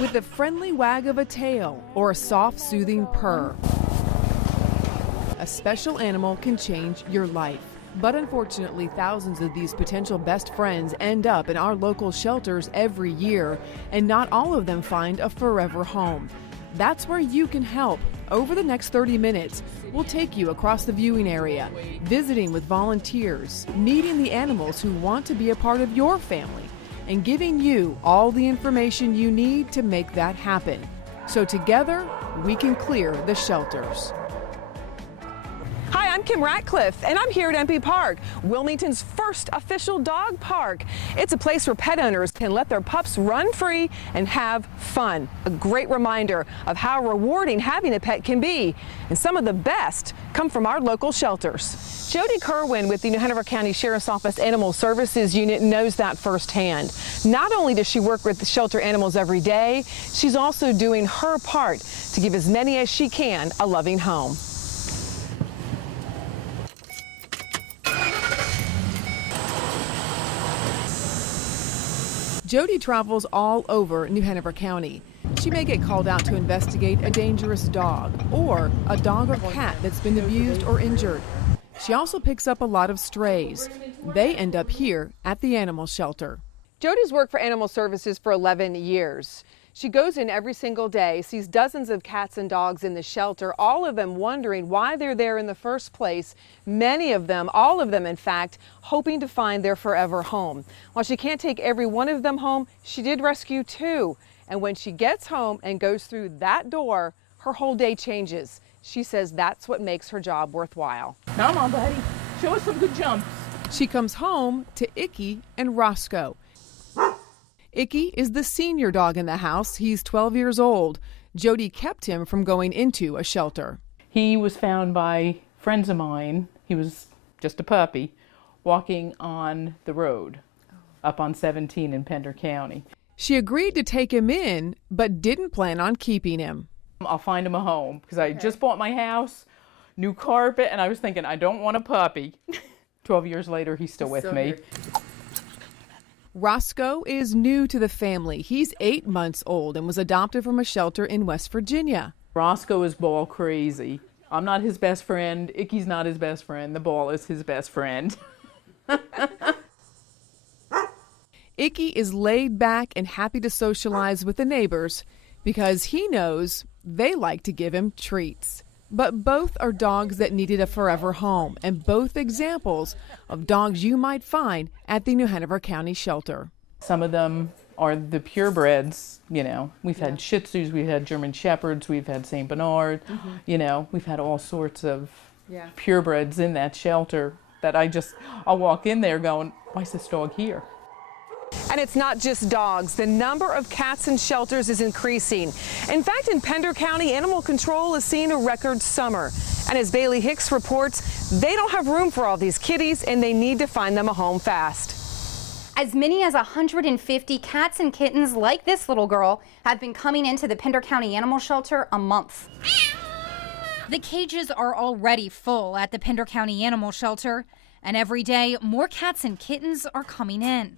with a friendly wag of a tail or a soft, soothing purr. A special animal can change your life. But unfortunately, thousands of these potential best friends end up in our local shelters every year, and not all of them find a forever home. That's where you can help. Over the next 30 minutes, we'll take you across the viewing area, visiting with volunteers, meeting the animals who want to be a part of your family, and giving you all the information you need to make that happen. So together, we can clear the shelters. Hi, I'm Kim Ratcliffe, and I'm here at MP Park, Wilmington's first official dog park. It's a place where pet owners can let their pups run free and have fun. A great reminder of how rewarding having a pet can be. And some of the best come from our local shelters. Jody Kerwin with the New Hanover County Sheriff's Office Animal Services Unit knows that firsthand. Not only does she work with the shelter animals every day, she's also doing her part to give as many as she can a loving home. Jody travels all over New Hanover County. She may get called out to investigate a dangerous dog or a dog or cat that's been abused or injured. She also picks up a lot of strays. They end up here at the animal shelter. Jody's worked for Animal Services for 11 years. She goes in every single day, sees dozens of cats and dogs in the shelter, all of them wondering why they're there in the first place. Many of them, all of them in fact, hoping to find their forever home. While she can't take every one of them home, she did rescue 2. And when she gets home and goes through that door, her whole day changes. She says that's what makes her job worthwhile. Come on, buddy. Show us some good jumps. She comes home to Icky and Roscoe. Icky is the senior dog in the house. He's 12 years old. Jody kept him from going into a shelter. He was found by friends of mine. He was just a puppy walking on the road up on 17 in Pender County. She agreed to take him in, but didn't plan on keeping him. I'll find him a home because I just bought my house, new carpet, and I was thinking, I don't want a puppy. 12 years later, he's still with me. Roscoe is new to the family. He's 8 months old and was adopted from a shelter in West Virginia. Roscoe is ball crazy. I'm not his best friend. Icky's not his best friend. The ball is his best friend. Icky is laid back and happy to socialize with the neighbors because he knows they like to give him treats. But both are dogs that needed a forever home, and both examples of dogs you might find at the New Hanover County shelter. Some of them are the purebreds, you know. We've had Shih Tzus, we've had German Shepherds, we've had St. Bernard, you know. We've had all sorts of purebreds in that shelter that I'll walk in there going, why is this dog here? And it's not just dogs. The number of cats in shelters is increasing. In fact, in Pender County, animal control is seeing a record summer. And as Bailey Hicks reports, they don't have room for all these kitties and they need to find them a home fast. As many as 150 cats and kittens like this little girl have been coming into the Pender County Animal Shelter a month. The cages are already full at the Pender County Animal Shelter. And every day, more cats and kittens are coming in.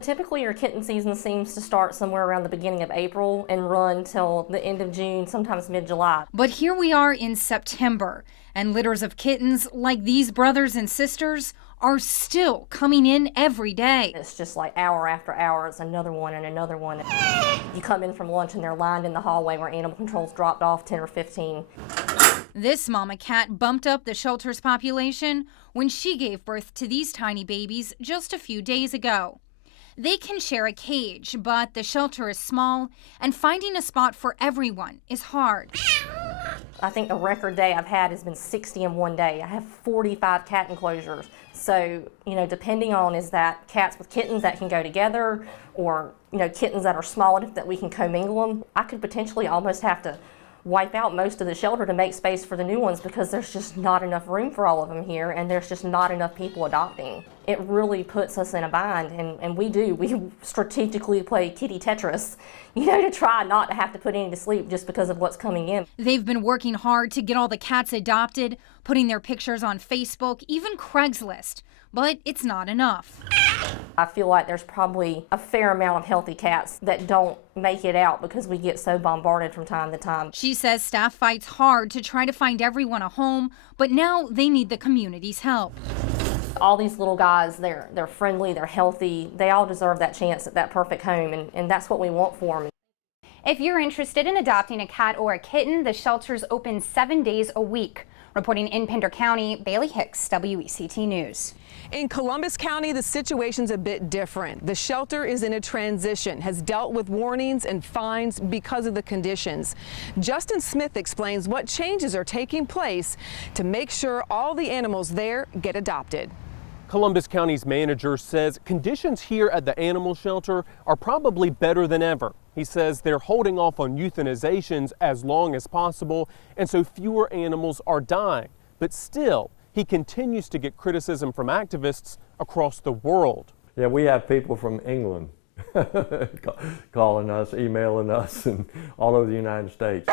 Typically, your kitten season seems to start somewhere around the beginning of April and run till the end of June, sometimes mid-July. But here we are in September, and litters of kittens like these brothers and sisters are still coming in every day. It's just like hour after hour, it's another one and another one. You come in from lunch and they're lined in the hallway where animal control's dropped off 10 or 15. This mama cat bumped up the shelter's population when she gave birth to these tiny babies just a few days ago. They can share a cage, but the shelter is small, and finding a spot for everyone is hard. I think the record day I've had has been 60 in one day. I have 45 cat enclosures. So, you know, depending on is that cats with kittens that can go together or, you know, kittens that are small enough that we can commingle them, I could potentially almost have to wipe out most of the shelter to make space for the new ones because there's just not enough room for all of them here and there's just not enough people adopting. it really puts us in a bind, and we strategically play kitty Tetris, to try not to have to put any to sleep just because of what's coming in. They've been working hard to get all the cats adopted, putting their pictures on Facebook, even Craigslist, but it's not enough. I feel like there's probably a fair amount of healthy cats that don't make it out because we get so bombarded from time to time. She says staff fights hard to try to find everyone a home, but now they need the community's help. All these little guys, they're friendly, they're healthy, they all deserve that chance at that perfect home, and that's what we want for them. If you're interested in adopting a cat or a kitten, the shelter's open 7 days a week. Reporting in Pender County, Bailey Hicks, WECT News. In Columbus County, the situation's a bit different. The shelter is in a transition, has dealt with warnings and fines because of the conditions. Justin Smith explains what changes are taking place to make sure all the animals there get adopted. Columbus County's manager says conditions here at the animal shelter are probably better than ever. He says they're holding off on euthanizations as long as possible, and so fewer animals are dying. But still, he continues to get criticism from activists across the world. Yeah, we have people from England calling us, emailing us, and all over the United States.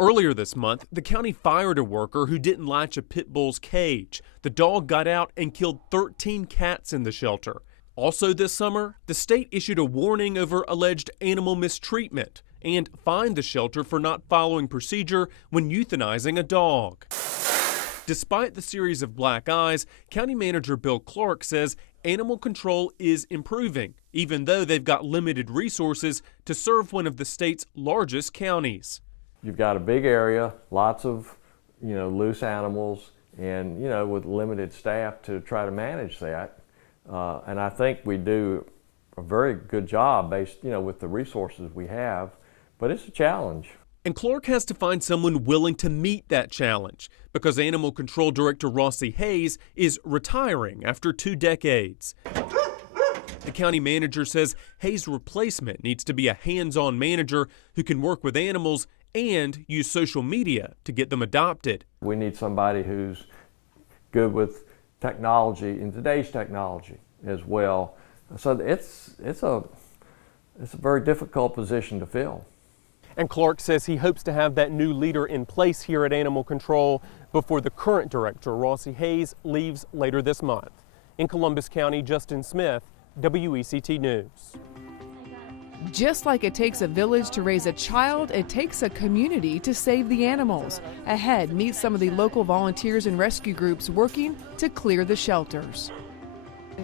Earlier this month, the county fired a worker who didn't latch a pit bull's cage. The dog got out and killed 13 cats in the shelter. Also this summer, the state issued a warning over alleged animal mistreatment and fined the shelter for not following procedure when euthanizing a dog. Despite the series of black eyes, County Manager Bill Clark says animal control is improving, even though they've got limited resources to serve one of the state's largest counties. You've got a big area, lots of, loose animals, and, with limited staff to try to manage that. And I think we do a very good job based, with the resources we have, but it's a challenge. And Clark has to find someone willing to meet that challenge because Animal Control Director Rossi Hayes is retiring after 2 decades. The county manager says Hayes' replacement needs to be a hands-on manager who can work with animals and use social media to get them adopted. We need somebody who's good with technology, in today's technology as well. So it's a very difficult position to fill. And Clark says he hopes to have that new leader in place here at Animal Control before the current director, Rossi Hayes, leaves later this month. In Columbus County, Justin Smith, WECT News. Just like it takes a village to raise a child, it takes a community to save the animals. Ahead, meet some of the local volunteers and rescue groups working to clear the shelters.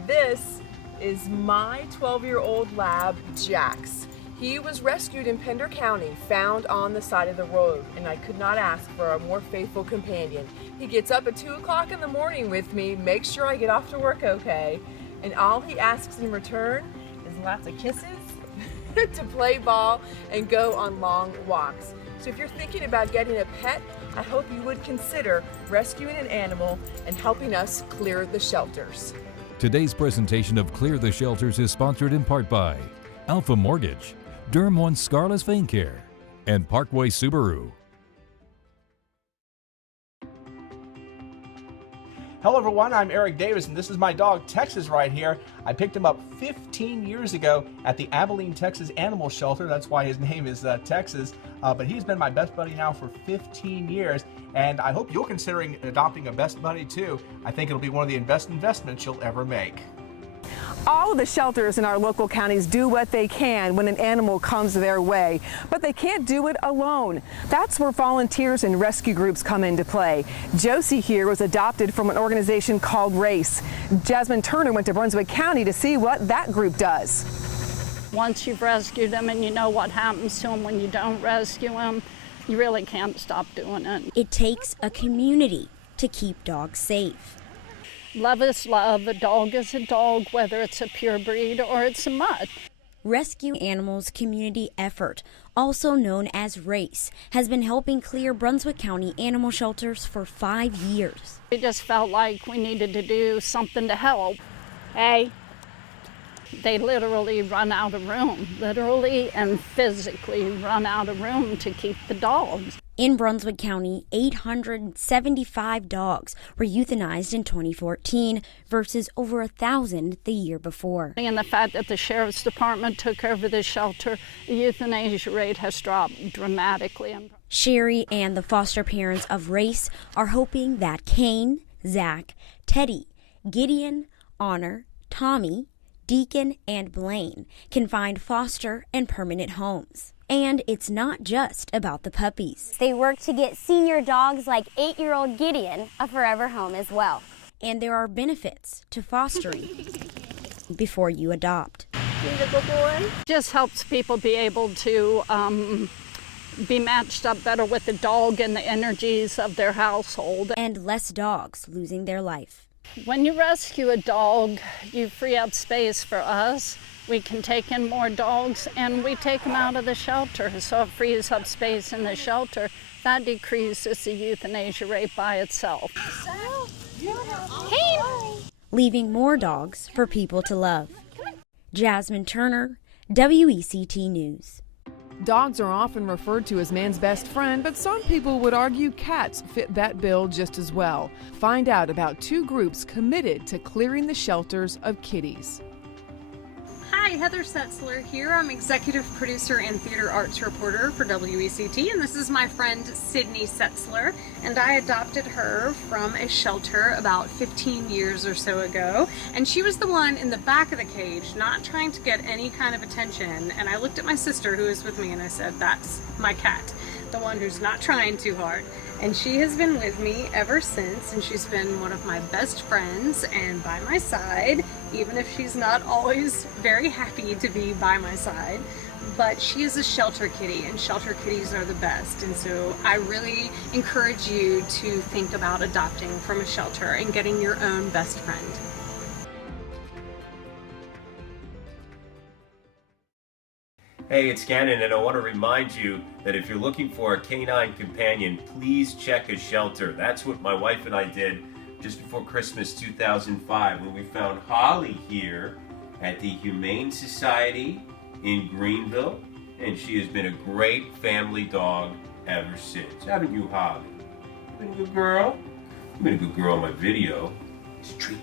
This is my 12-year-old lab, Jax. He was rescued in Pender County, found on the side of the road, and I could not ask for a more faithful companion. He gets up at 2 o'clock in the morning with me, makes sure I get off to work okay, and all he asks in return is lots of kisses, to play ball, and go on long walks. So if you're thinking about getting a pet, I hope you would consider rescuing an animal and helping us clear the shelters. Today's presentation of Clear the Shelters is sponsored in part by Alpha Mortgage, Durham One Scarless Vein Care, and Parkway Subaru. Hello everyone, I'm Eric Davis and this is my dog Texas right here. I picked him up 15 years ago at the Abilene, Texas Animal Shelter. That's why his name is Texas. But he's been my best buddy now for 15 years. And I hope you're considering adopting a best buddy too. I think it'll be one of the best investments you'll ever make. All of the shelters in our local counties do what they can when an animal comes their way, but they can't do it alone. That's where volunteers and rescue groups come into play. Josie here was adopted from an organization called RACE. Jasmine Turner went to Brunswick County to see what that group does. Once you've rescued them and you know what happens to them when you don't rescue them, you really can't stop doing it. It takes a community to keep dogs safe. Love is love. A dog is a dog, whether it's a pure breed or it's a mutt. Rescue Animals Community Effort, also known as RACE, has been helping clear Brunswick County animal shelters for 5 years. We just felt like we needed to do something to help. Hey, They literally run out of room, literally and physically run out of room to keep the dogs. In Brunswick County, 875 dogs were euthanized in 2014 versus over 1,000 the year before. And the fact that the Sheriff's Department took over the shelter, the euthanasia rate has dropped dramatically. Sherry and the foster parents of Race are hoping that Kane, Zach, Teddy, Gideon, Honor, Tommy, Deacon, and Blaine can find foster and permanent homes. And it's not just about the puppies. They work to get senior dogs like 8-year-old Gideon a forever home as well. And there are benefits to fostering before you adopt. Just helps people be able to be matched up better with the dog and the energies of their household. And less dogs losing their life. When you rescue a dog, you free up space for us. We can take in more dogs and we take them out of the shelter. So it frees up space in the shelter. That decreases the euthanasia rate by itself. Leaving more dogs for people to love. Jasmine Turner, WECT News. Dogs are often referred to as man's best friend, but some people would argue cats fit that bill just as well. Find out about two groups committed to clearing the shelters of kitties. Hi, Heather Setzler here. I'm executive producer and theater arts reporter for WECT, and this is my friend Sydney Setzler, and I adopted her from a shelter about 15 years or so ago, and she was the one in the back of the cage, not trying to get any kind of attention, and I looked at my sister who was with me and I said, that's my cat, the one who's not trying too hard. And she has been with me ever since, and she's been one of my best friends and by my side, even if she's not always very happy to be by my side. But she is a shelter kitty, and shelter kitties are the best. And so I really encourage you to think about adopting from a shelter and getting your own best friend. Hey, it's Gannon, and I want to remind you that if you're looking for a canine companion, please check a shelter. That's what my wife and I did just before Christmas 2005 when we found Holly here at the Humane Society in Greenville, and she has been a great family dog ever since. Haven't you, Holly? Been a good girl? You've been a good girl on my video. It's a treat.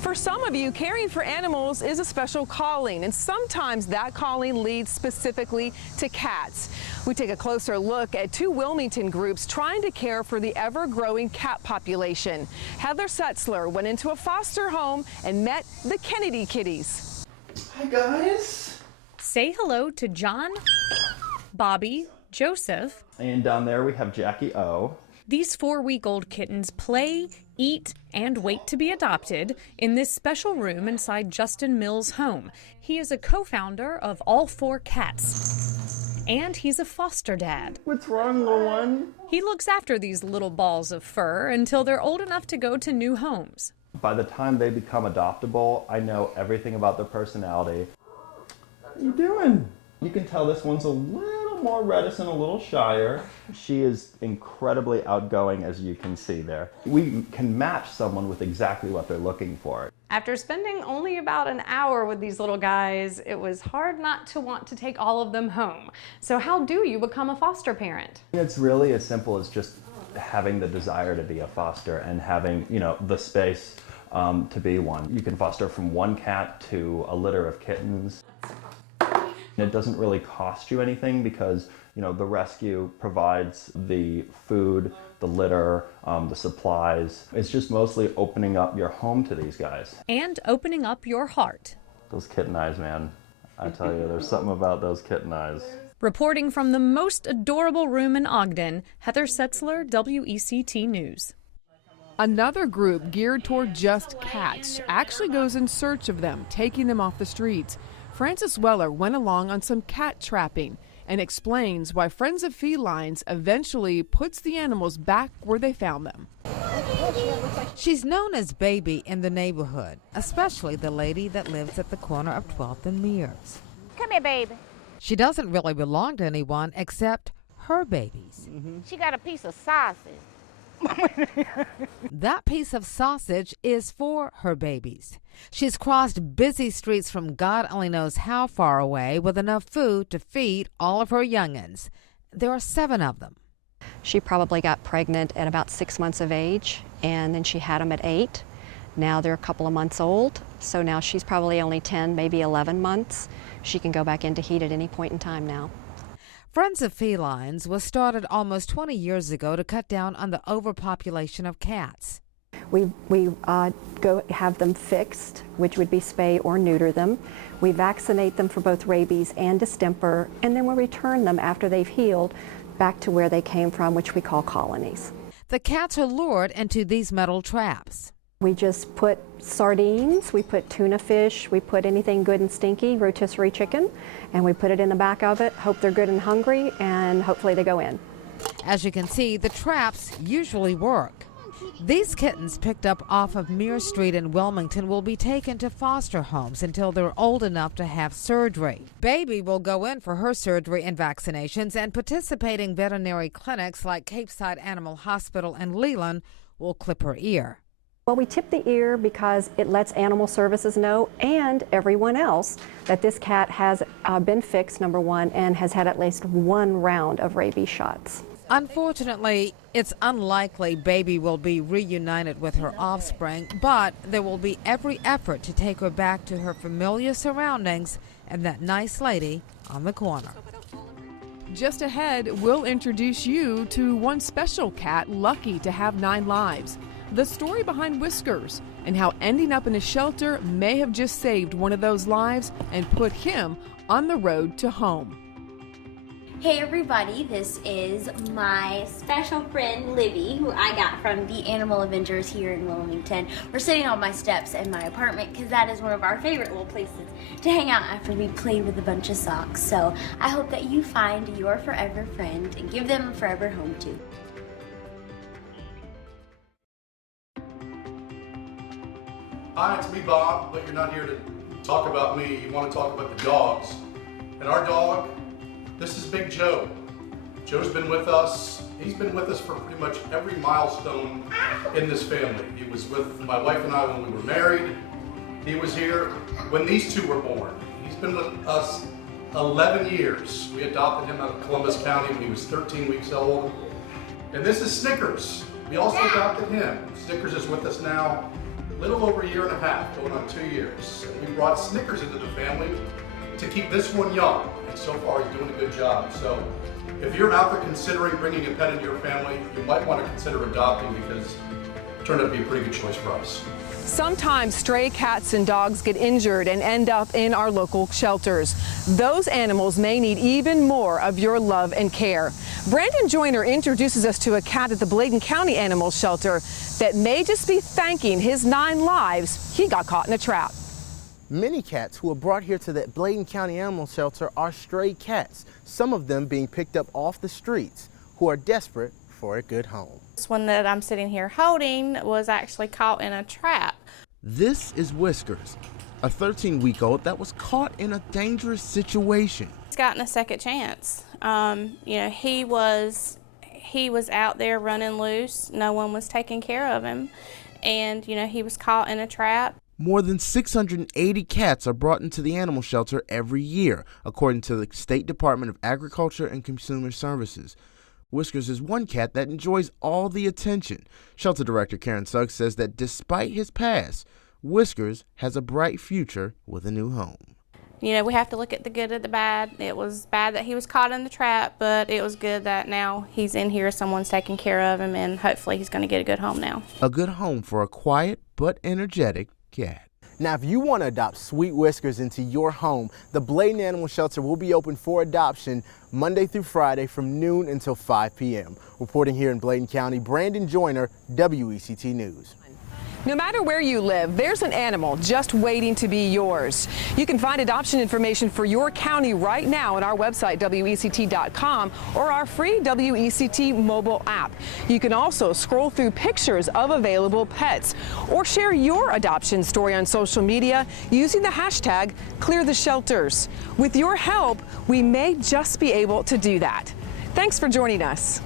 For some of you, caring for animals is a special calling, and sometimes that calling leads specifically to cats. We take a closer look at two Wilmington groups trying to care for the ever-growing cat population. Heather Setzler went into a foster home and met the Kennedy kitties. Hi, guys. Say hello to John, Bobby, Joseph. And down there we have Jackie O. These 4-week-old kittens play, eat, and wait to be adopted in this special room inside Justin Mills' home. He is a co-founder of All 4 Cats. And he's a foster dad. What's wrong, little one? He looks after these little balls of fur until they're old enough to go to new homes. By the time they become adoptable, I know everything about their personality. What are you doing? You can tell this one's a little more reticent, a little shyer. She is incredibly outgoing, as you can see there. We can match someone with exactly what they're looking for. After spending only about an hour with these little guys, it was hard not to want to take all of them home. So how do you become a foster parent? It's really as simple as just having the desire to be a foster and having, the space to be one. You can foster from one cat to a litter of kittens. It doesn't really cost you anything because, the rescue provides the food, the litter, the supplies. It's just mostly opening up your home to these guys. And opening up your heart. Those kitten eyes, man. I tell you, there's something about those kitten eyes. Reporting from the most adorable room in Ogden, Heather Setzler, WECT News. Another group geared toward just cats actually goes in search of them, taking them off the streets. Francis Weller went along on some cat trapping and explains why Friends of Felines eventually puts the animals back where they found them. She's known as Baby in the neighborhood, especially the lady that lives at the corner of 12th and Mears. Come here, baby. She doesn't really belong to anyone except her babies. She got a piece of sausage. That piece of sausage is for her babies. She's crossed busy streets from God only knows how far away with enough food to feed all of her young'uns. There are 7 of them. She probably got pregnant at about 6 months of age, and then she had them at 8. Now they're a couple of months old, so now she's probably only 10, maybe 11 months. She can go back into heat at any point in time now. Friends of Felines was started almost 20 years ago to cut down on the overpopulation of cats. We go have them fixed, which would be spay or neuter them. We vaccinate them for both rabies and distemper, and then we return them after they've healed back to where they came from, which we call colonies. The cats are lured into these metal traps. We just put sardines, we put tuna fish, we put anything good and stinky, rotisserie chicken, and we put it in the back of it, hope they're good and hungry, and hopefully they go in. As you can see, the traps usually work. These kittens picked up off of Muir Street in Wilmington will be taken to foster homes until they're old enough to have surgery. Baby will go in for her surgery and vaccinations, and participating veterinary clinics like Cape Side Animal Hospital and Leland will clip her ear. Well, we tip the ear because it lets animal services know and everyone else that this cat has been fixed, number one, and has had at least 1 round of rabies shots. Unfortunately, it's unlikely Baby will be reunited with her offspring, but there will be every effort to take her back to her familiar surroundings and that nice lady on the corner. Just ahead, we'll introduce you to one special cat lucky to have 9 lives. The story behind Whiskers and how ending up in a shelter may have just saved one of those lives and put him on the road to home. Hey everybody, this is my special friend Libby, who I got from the Animal Avengers here in Wilmington. We're sitting on my steps in my apartment because that is one of our favorite little places to hang out after we played with a bunch of socks. So I hope that you find your forever friend and give them a forever home too. Hi, it's me, Bob, but you're not here to talk about me. You want to talk about the dogs. And our dog, this is Big Joe. Joe's been with us. He's been with us for pretty much every milestone in this family. He was with my wife and I when we were married. He was here when these 2 were born. He's been with us 11 years. We adopted him out of Columbus County when he was 13 weeks old. And this is Snickers. We also adopted him. Snickers is with us now a little over 1.5 years, going on 2 years. And we brought Snickers into the family to keep this one young, and so far he's doing a good job. So if you're out there considering bringing a pet into your family, you might want to consider adopting because it turned out to be a pretty good choice for us. Sometimes stray cats and dogs get injured and end up in our local shelters. Those animals may need even more of your love and care. Brandon Joyner introduces us to a cat at the Bladen County Animal Shelter that may just be thanking his 9 lives he got caught in a trap. Many cats who are brought here to the Bladen County Animal Shelter are stray cats, some of them being picked up off the streets, who are desperate for a good home. This one that I'm sitting here holding was actually caught in a trap. This is Whiskers, a 13-week-old that was caught in a dangerous situation. He's gotten a second chance. He was out there running loose. No one was taking care of him. And, he was caught in a trap. More than 680 cats are brought into the animal shelter every year, according to the State Department of Agriculture and Consumer Services. Whiskers is one cat that enjoys all the attention. Shelter Director Karen Suggs says that despite his past, Whiskers has a bright future with a new home. We have to look at the good and the bad. It was bad that he was caught in the trap, but it was good that now he's in here, someone's taking care of him, and hopefully he's going to get a good home now. A good home for a quiet but energetic cat. Now, if you want to adopt Sweet Whiskers into your home, the Bladen Animal Shelter will be open for adoption Monday through Friday from noon until 5 p.m. Reporting here in Bladen County, Brandon Joyner, WECT News. No matter where you live, there's an animal just waiting to be yours. You can find adoption information for your county right now on our website, WECT.com, or our free WECT mobile app. You can also scroll through pictures of available pets or share your adoption story on social media using the hashtag #ClearTheShelters. With your help, we may just be able to do that. Thanks for joining us.